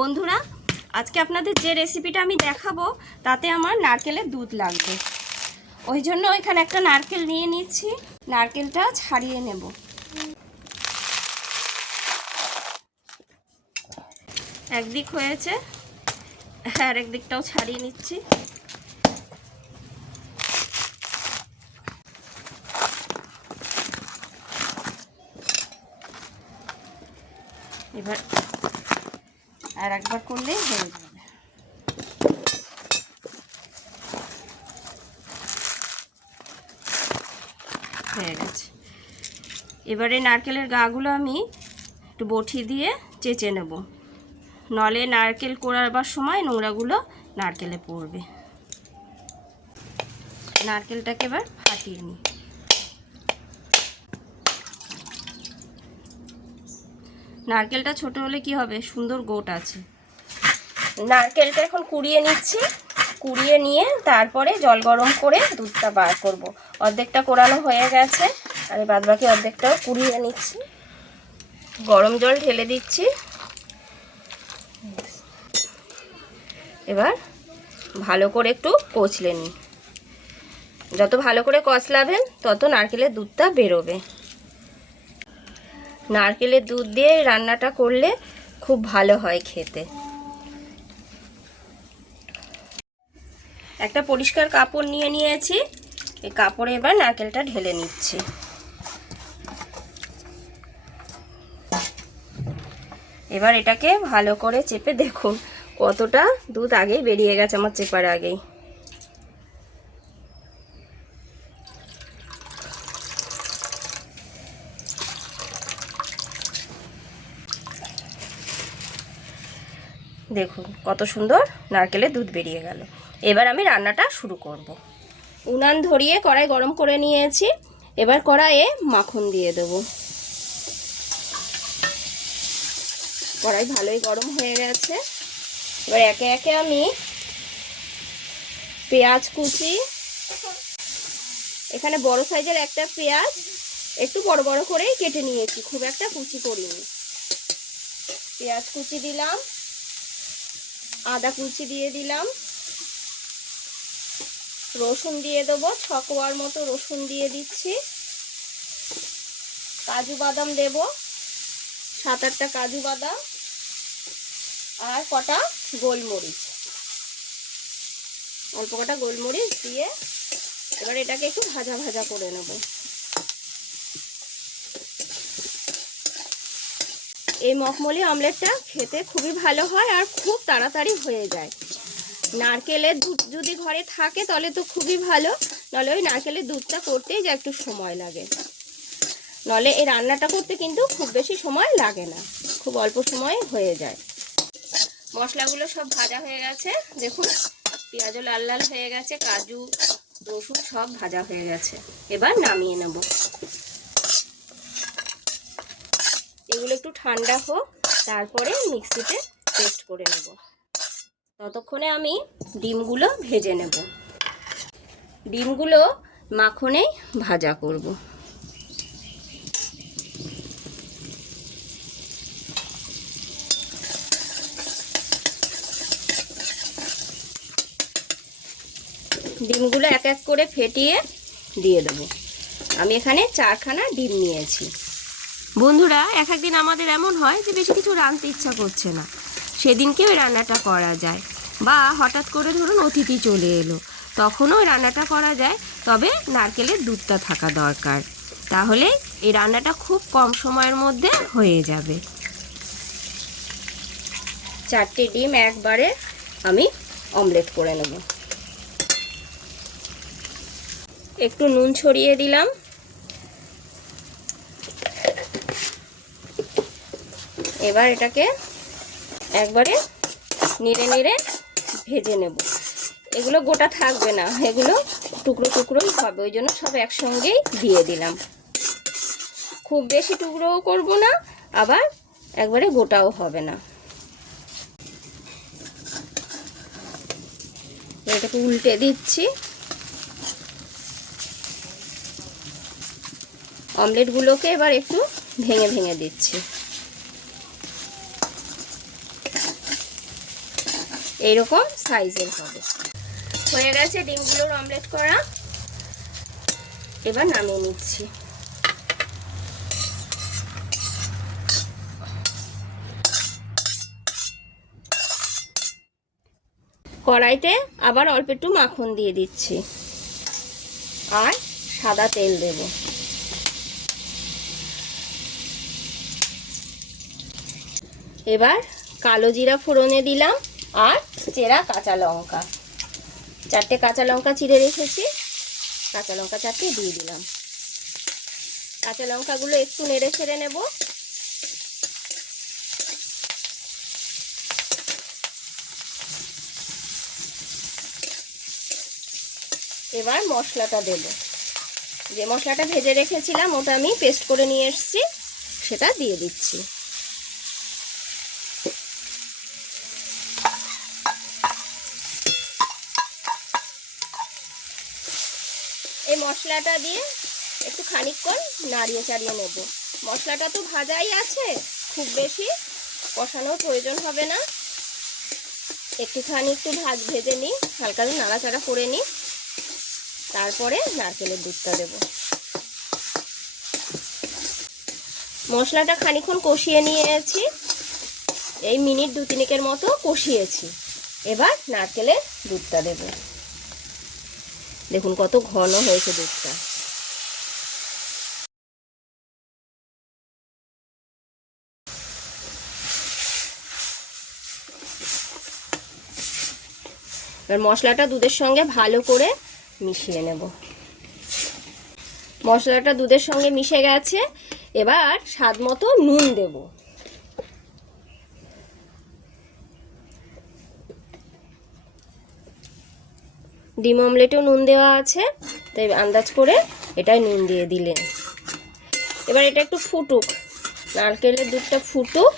বন্ধুরা, আজকে আপনাদের যে রেসিপিটা আমি দেখাবো, তাতে আমার নারকেলের দুধ লাগবে। ওই জন্য এখানে একটা নারকেল নিয়ে নিচ্ছি। নারকেলটা ছাড়িয়ে নেব। একদিক হয়েছে, আর একদিকটাও ছাড়িয়ে নিচ্ছি। এবার আর একবার করলেই হয়ে যাবে। হয়ে গেছে। এবারে নারকেলের গাগুলো আমি একটু বটি দিয়ে চেঁচে নেব। নলে নারকেল কোড়াবার সময় নোংরাগুলো নারকেলে পড়বে। নারকেলটাকে এবার ফাটিয়ে নিই। নারকেলটা ছোট হলে কি হবে? সুন্দর গোট আছে। নারকেলটা এখন কুড়িয়ে নিচ্ছি। কুড়িয়ে নিয়ে তারপরে জল গরম করে দুধটা বার করব। অর্ধেকটা কোরানো হয়ে গেছে। আর বাদ বাকি অর্ধেকটাও কুড়িয়ে নিচ্ছি। গরম জল ঢেলে দিচ্ছি। এবার ভালো করে একটু কচলে নিই। যত ভালো করে কচলাবেন, তত নারকেলের দুধটা বেরোবে। নারকেলের দুধ দিয়ে রান্নাটা করলে খুব ভালো হয় খেতে। একটা পরিষ্কার কাপড় নিয়ে নিয়েছি। এই কাপড়ে এবার নারকেলটা ঢেলে নিচ্ছি। এবার এটাকে ভালো করে চেপে দেখুন কতটা দুধ আগেই বেরিয়ে গেছে আমার চেপার আগেই। দেখুন, কত সুন্দর নারকেলের দুধ বেরিয়ে গেল। এবার আমি রান্নাটা শুরু করব। উনান ধরিয়ে কড়াই গরম করে নিয়েছি। এবার কড়াইয়ে মাখন দিয়ে দেব। কড়াই ভালোই গরম হয়ে গেছে। এবার একে একে আমি পেঁয়াজ কুচি। এখানে বড় সাইজের একটা পেঁয়াজ একটু বড় বড় করেই কেটে নিয়েছি, খুব একটা কুচি করিনি। পেঁয়াজ কুচি দিলাম। আদা কুচি দিয়ে দিলাম। রসুন দিয়ে দেবো, ছকোয়ার মতো রসুন দিয়ে দিচ্ছি। কাজু বাদাম দেব, সাত আটটা কাজু বাদাম আর কটা গোলমরিচ। অল্প কটা গোলমরিচ দিয়ে এবার এটাকে একটু ভাজা ভাজা করে নেব। এই মখমলি অমলেটটা খেতে খুবই ভালো হয় আর খুব তাড়াতাড়ি হয়ে যায়। নারকেলের দুধ যদি ঘরে থাকে তাহলে তো খুবই ভালো, নাহলে ওই নারকেলের দুধটা করতেই যা একটু সময় লাগে। নাহলে এই রান্নাটা করতে কিন্তু খুব বেশি সময় লাগে না, খুব অল্প সময় হয়ে যায়। মশলাগুলো সব ভাজা হয়ে গেছে, দেখুন, পেঁয়াজও লাল লাল হয়ে গেছে, কাজু, রসুন সব ভাজা হয়ে গেছে। এবার নামিয়ে নেব। এগুলো একটু ঠান্ডা হোক, তারপরে মিক্সিতে পেস্ট করে নেব। ততক্ষণে আমি ডিমগুলো ভেজে নেব। ডিমগুলো মাখনেই ভাজা করব। ডিমগুলো এক এক করে ফেটিয়ে দিয়ে দেবো। আমি এখানে চারখানা ডিম নিয়েছি। বন্ধুরা, এক একদিন আমাদের এমন হয় যে বেশি কিছু রাঁধতে ইচ্ছা করছে না। সেদিনকে ওই রান্নাটা করা যায়। বা হঠাৎ করে ধরুন অতিথি চলে এলো। তখনও ওই রান্নাটা করা যায়, তবে নারকেলের দুধটা থাকা দরকার। তাহলে এই রান্নাটা খুব কম সময়ের মধ্যে হয়ে যাবে। চারটে ডিম একবারে আমি অমলেট করে নেব। একটু নুন ছড়িয়ে দিলাম। এবার এটাকে একবারে নেড়ে নেড়ে ভেজে নেব। এগুলো গোটা থাকবে না, এগুলো টুকরো টুকরোই হবে, ওই জন্য সব একসঙ্গেই দিয়ে দিলাম। খুব বেশি টুকরোও করব না, আবার একবারে গোটাও হবে না। এটাকে উল্টে দিচ্ছি। অমলেটগুলোকে এবার একটু ভেঙে ভেঙে দিচ্ছি। এইরকম সাইজের হবে। হয়ে গেছে ডিমগুলোর অমলেট করা। এবার নামিয়ে নিচ্ছি। কড়াইতে আবার অল্প একটু মাখন দিয়ে দিচ্ছি। আর সাদা তেল দেব। এবার কালো জিরা ফোড়নে দিলাম। আর চেরা কাঁচা লঙ্কা। চারটে কাঁচা লঙ্কা চিড়ে রেখেছি। কাঁচা লঙ্কা চারটে দিয়ে দিলাম। কাঁচা লঙ্কাগুলো একটু নেড়ে ছেড়ে নেব। এবার মশলাটা দেব। যে মশলাটা ভেজে রেখেছিলাম, ওটা আমি পেস্ট করে নিয়ে এসেছি, সেটা দিয়ে দিচ্ছি এই মশলাটা দিয়ে একটু খানিকক্ষণ নাড়িয়ে চাড়িয়ে নেব। মশলাটা তো ভাজাই আছে, খুব বেশি কষানোর প্রয়োজন হবে না। একটুখানি একটু ভাজ ভেজে নিই, হালকা নাড়াচাড়া করে নিই, তারপরে নারকেলের দুধটা দেব। মশলাটা খানিক্ষণ কষিয়ে নিয়েছি, এই মিনিট দু তিনেকের মতো কষিয়েছি। এবার নারকেলের দুধটা দেব। দেখুন কত ঘন হয়েছে দুধটা। এবার মশলাটা দুধের সঙ্গে ভালো করে মিশিয়ে নেব। মশলাটা দুধের সঙ্গে মিশে গেছে, এবার স্বাদ মতো নুন দেব। ডিম অমলেটেও নুন দেওয়া আছে, তাই আন্দাজ করে এটাই নুন দিয়ে দিলেন। এবার এটা একটু ফুটুক, নারকেলের দুধটা ফুটুক,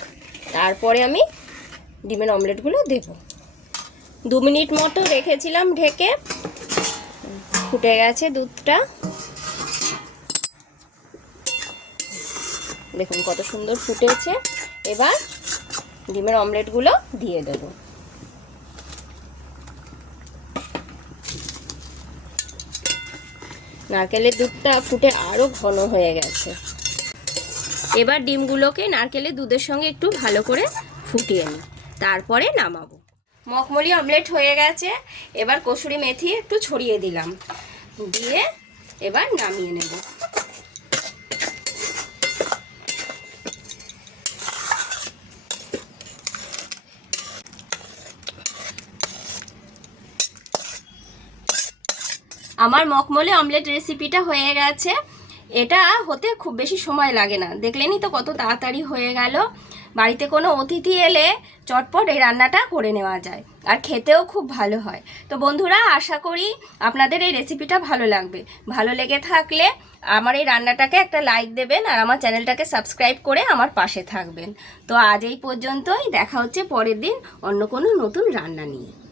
তারপরে আমি ডিমের অমলেটগুলো দেব। দু মিনিট মতো রেখেছিলাম ঢেকে, ফুটে গেছে দুধটা। দেখুন কত সুন্দর ফুটেছে। এবার ডিমের অমলেটগুলো দিয়ে দেব। নারকেলের দুধটা ফুটে আরও ঘন হয়ে গেছে। এবার ডিমগুলোকে নারকেলের দুধের সঙ্গে একটু ভালো করে ফুটিয়ে নিই। তারপরে নামাবো। মখমলি অমলেট হয়ে গেছে। এবার কসুরি মেথি একটু ছড়িয়ে দিলাম। দিয়ে এবার নামিয়ে নেব। আমার মখমলে অমলেট রেসিপিটা হয়ে গেছে। এটা হতে খুব বেশি সময় লাগে না। দেখলেনই তো কত তাড়াতাড়ি হয়ে গেল। বাড়িতে কোনো অতিথি এলে চটপট এই রান্নাটা করে নেওয়া যায়। আর খেতেও খুব ভালো হয়। তো বন্ধুরা, আশা করি আপনাদের এই রেসিপিটা ভালো লাগবে। ভালো লেগে থাকলে আমার এই রান্নাটাকে একটা লাইক দেবেন আর আমার চ্যানেলটাকে সাবস্ক্রাইব করে আমার পাশে থাকবেন। তো আজ এই পর্যন্তই। দেখা হচ্ছে পরের দিন অন্য কোনো নতুন রান্না নিয়ে।